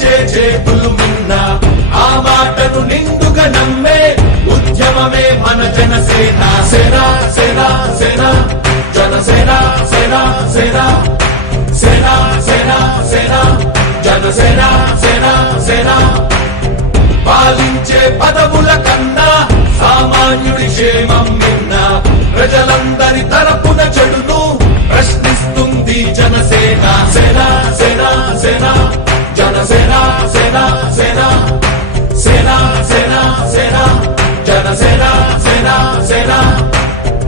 పాలించే చేతులు మిన్న ఆ మాటను నిండుగా నమ్మే ఉద్యమమే మన జనసేన సేన సేన సేన జనసేన సేన సేన సేన సేన సేన జనసేన సేన సేన పాలించే పదవుల కన్నా సామాన్యుడి క్షేమం మిన్న ప్రజలందరి తరపున చెడును ప్రశ్నిస్తుంది జనసేన సేన సేన సేన జనసేన సేన సేన సేన సేన సేన జనసేన సేన సేన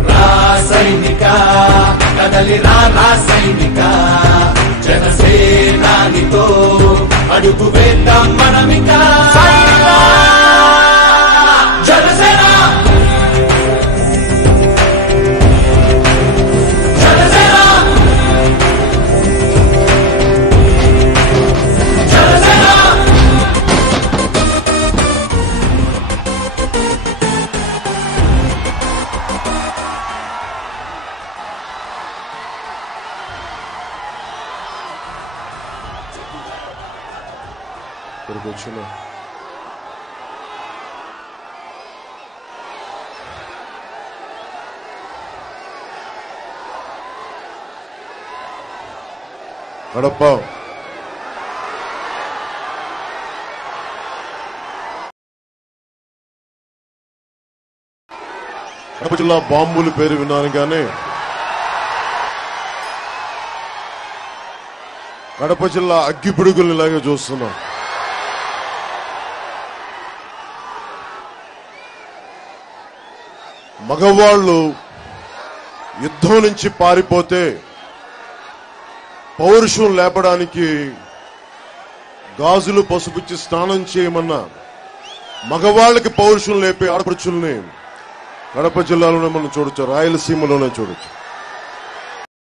రాసైనిక కదలి రాసైనిక జనసేనానితో అడుగు వేద్దాం మనమిక జనసేన కడప జిల్లా బాంబుల పేరు విన్నాను కానీ కడప జిల్లా అగ్గిపిడుగులు ఇలాగే చూస్తున్నాం. మగవాళ్ళు యుద్ధం నుంచి పారిపోతే పౌరుషం లేపడానికి గాజులు పసుపుచ్చి స్నానం చేయమన్నా మగవాళ్ళకి పౌరుషం లేపే ఆడపడుచుల్ని కడప జిల్లాలోనే మనం చూడొచ్చు, రాయలసీమలోనే చూడొచ్చు.